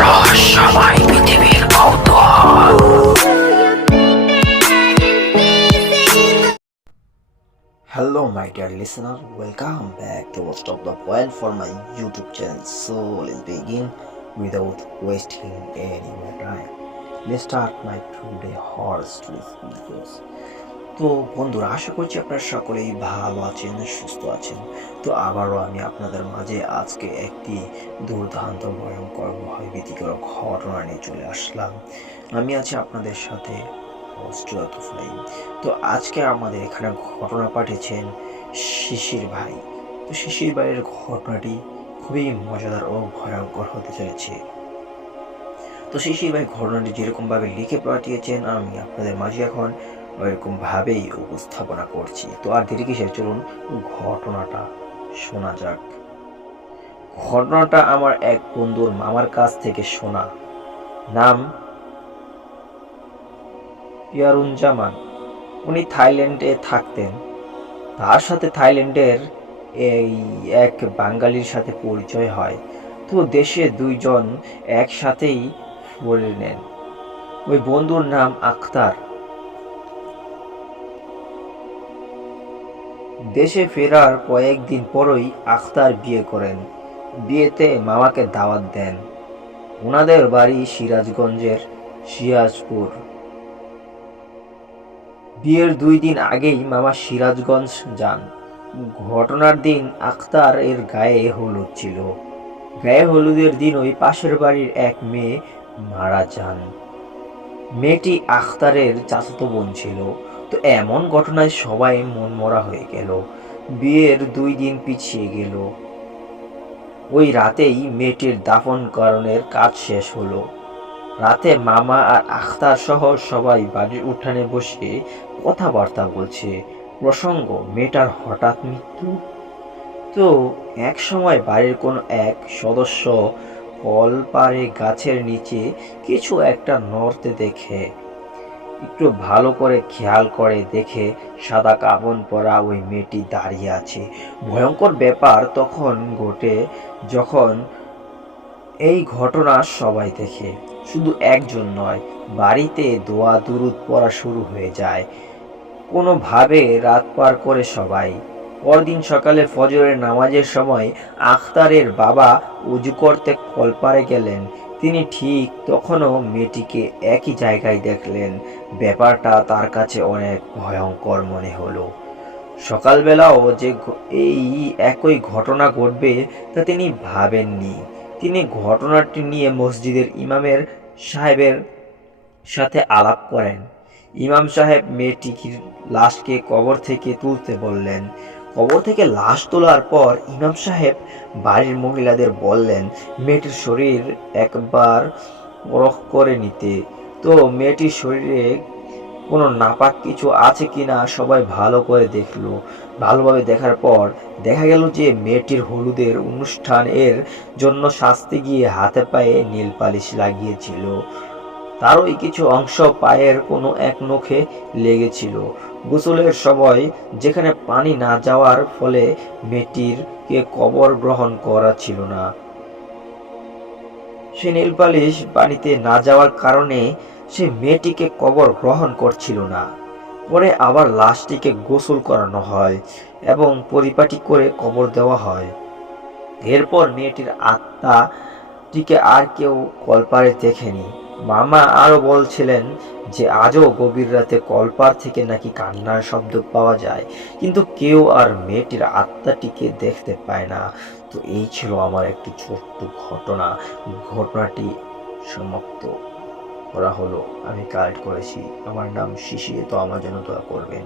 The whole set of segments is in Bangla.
রহস্যময় পৃথিবীর কৌতূহল। Hello my dear listener, welcome back to Most of the Point for my YouTube channel. So let's begin without wasting any more time. Let's start my today horror stories videos. তো বন্ধুরা, আশা করছি আপনারা সকলেই ভালো আছেন, সুস্থ আছেন। তো আবারও আমি আপনাদের মাঝে আজকে একটি দুর্দান্ত ভয়ঙ্কর ভয়ভীতিকর ঘটনা নিয়ে চলে আসলাম। আমি আছি আপনাদের সাথে তো আজকে আমাদের এখানে ঘটনা পাঠিয়েছেন শিশির ভাই। তো শিশির ভাইয়ের ঘটনাটি খুবই মজাদার ও ভয়ঙ্কর হতে চলেছে। তো শিশির ভাই ঘটনাটি যেরকম ভাবে লিখে পাঠিয়েছেন আমি আপনাদের মাঝে এখন ওইরকম ভাবেই উপস্থাপনা করছি। তো আর দেরি কিসের, চলুন ঘটনাটা শোনা যাক। ঘটনাটা আমার এক বন্ধুর মামার কাছ থেকে শোনা। নাম ইয়ারুনজামান। উনি থাইল্যান্ডে থাকতেন। তার সাথে থাইল্যান্ডের এই এক বাঙালির সাথে পরিচয় হয়। তো দেশে দুইজন একসাথেই বলে নেন। ওই বন্ধুর নাম আখতার। দেশে ফেরার কয়েকদিন পরই আখতার বিয়ে করেন। বিয়েতে মামাকে দাওয়াত দেন। ওনাদের বাড়ি সিরাজগঞ্জের সিরাজপুর। বিয়ের 2 দিন আগেই মামা সিরাজগঞ্জ যান। ঘটনার দিন আখতার এর গায়ে হলুদ ছিল। গায়ে হলুদের দিন ওই পাশের বাড়ির এক মেয়ে মারা যান। মেয়েটি আখতারের চাচাতো বোন ছিল। তো এমন ঘটনায় সবাই মনমরা হয়ে গেল। বিয়ের 2 দিন পিছিয়ে গেল। ওই রাতেই মেয়েটির দাফনকরণের কাজ শেষ হলো। রাতে মামা আর আখতার সহ সবাই বাড়ির উঠানে বসে কথাবার্তা বলছে। প্রসঙ্গ মেয়েটার হঠাৎ মৃত্যু। তো এক সময় বাড়ির কোনো এক সদস্য কলপারে গাছের নিচে কিছু একটা নড়তে দেখে। একটু ভালো করে খেয়াল করে দেখে সাদা কাফন পরা ওই মেয়েটি দাঁড়িয়ে আছে। ভয়ঙ্কর ব্যাপার তখন ঘটে যখন এই ঘটনা সবাই দেখে। শুধু একজন নয়, বাড়িতে দোয়া দুরুদ পড়া শুরু হয়ে যায় কোনোভাবে। রাত পার করে সবাই। পরদিন সকালে ফজরের নামাজের সময় আখতারের বাবা উজু করতে কলপারে গেলেন। তিনি ঠিক তখনও মেয়েটিকে একই জায়গায় দেখলেন। ব্যাপারটা তার কাছে অনেক ভয়ঙ্কর মনে হলো। সকালবেলাও যে এই একই ঘটনা ঘটবে তা তিনি ভাবেননি। তিনি ঘটনাটি নিয়ে মসজিদের ইমামের সাহেবের সাথে আলাপ করেন। ইমাম সাহেব মেয়েটির লাশকে কবর থেকে তুলতে বললেন। কবর থেকে লাশ তোলার পর ইমাম সাহেব বাড়ির মহিলাদের বললেন মেয়েটির শরীর একবার পরখ করে নিতে। তো মেয়েটির শরীরে কোনো নাপাক কিছু আছে কিনা সবাই ভালো করে দেখলো। ভালোভাবে দেখার পর দেখা গেল যে মেয়েটির হলুদের অনুষ্ঠান এর জন্য শাস্তি গিয়ে হাতে পায়ে নীল পালিশ লাগিয়েছিল। তারই কিছু অংশ পায়ের কোনো এক নখে লেগেছিল। গোসলের সময় যেখানে পানি না যাওয়ার ফলে মেয়েটির কে কবর গ্রহণ করা ছিল না, সে নীল পালিশ পানিতে না যাওয়ার কারণে সে মেয়েটিকে কবর গ্রহণ করছিল না। পরে আবার লাশটিকে গোসল করানো হয় এবং পরিপাটি করে কবর দেওয়া হয়। এরপর মেয়েটির আত্মাটিকে আর কেউ কলপারে দেখেনি। মামা আরো বলছিলেন যে আজও গভীর রাতে কলপার থেকে নাকি কান্নার শব্দ পাওয়া যায়, কিন্তু কেউ আর মেয়েটির আত্মাটিকে দেখতে পায় না। তো এই ছিল আমার একটি ছোট্ট ঘটনা। ঘটনাটি সমাপ্ত করা হলো, আমি কালেক্ট করেছি। আমার নাম শিশির, তো আমার জন্য দোয়া করবেন।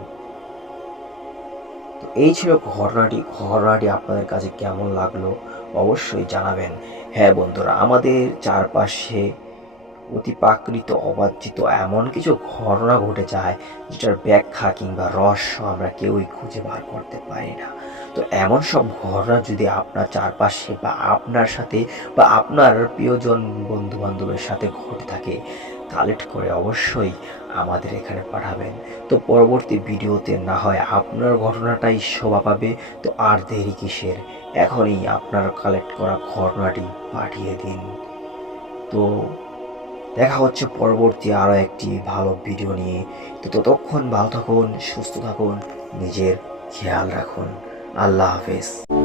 তো এই ছিল ঘটনাটি আপনাদের কাছে কেমন লাগলো অবশ্যই জানাবেন। হ্যাঁ বন্ধুরা, আমাদের চারপাশে অতিপ্রাকৃত অবাঞ্ছিত এমন কিছু ঘটনা ঘটে যায় যেটার ব্যাখ্যা কিংবা রহস্য আমরা কেউই খুঁজে বার করতে পারি না। তো এমন সব ঘটনা যদি আপনার চারপাশে বা আপনার সাথে বা আপনার প্রিয়জন বন্ধু বান্ধবের সাথে ঘটে থাকে, কালেক্ট করে অবশ্যই আমাদের এখানে পাঠাবেন। তো পরবর্তী ভিডিওতে না হয় আপনার ঘটনাটাই শোভা পাবে। তো আর দেরি কিসের, এখনই আপনার কালেক্ট করা ঘটনাটি পাঠিয়ে দিন। তো দেখা হচ্ছে পরবর্তী আরও একটি ভালো ভিডিও নিয়ে। তো ততক্ষণ ভালো থাকুন, সুস্থ থাকুন, নিজের খেয়াল রাখুন। আল্লাহ হাফেজ।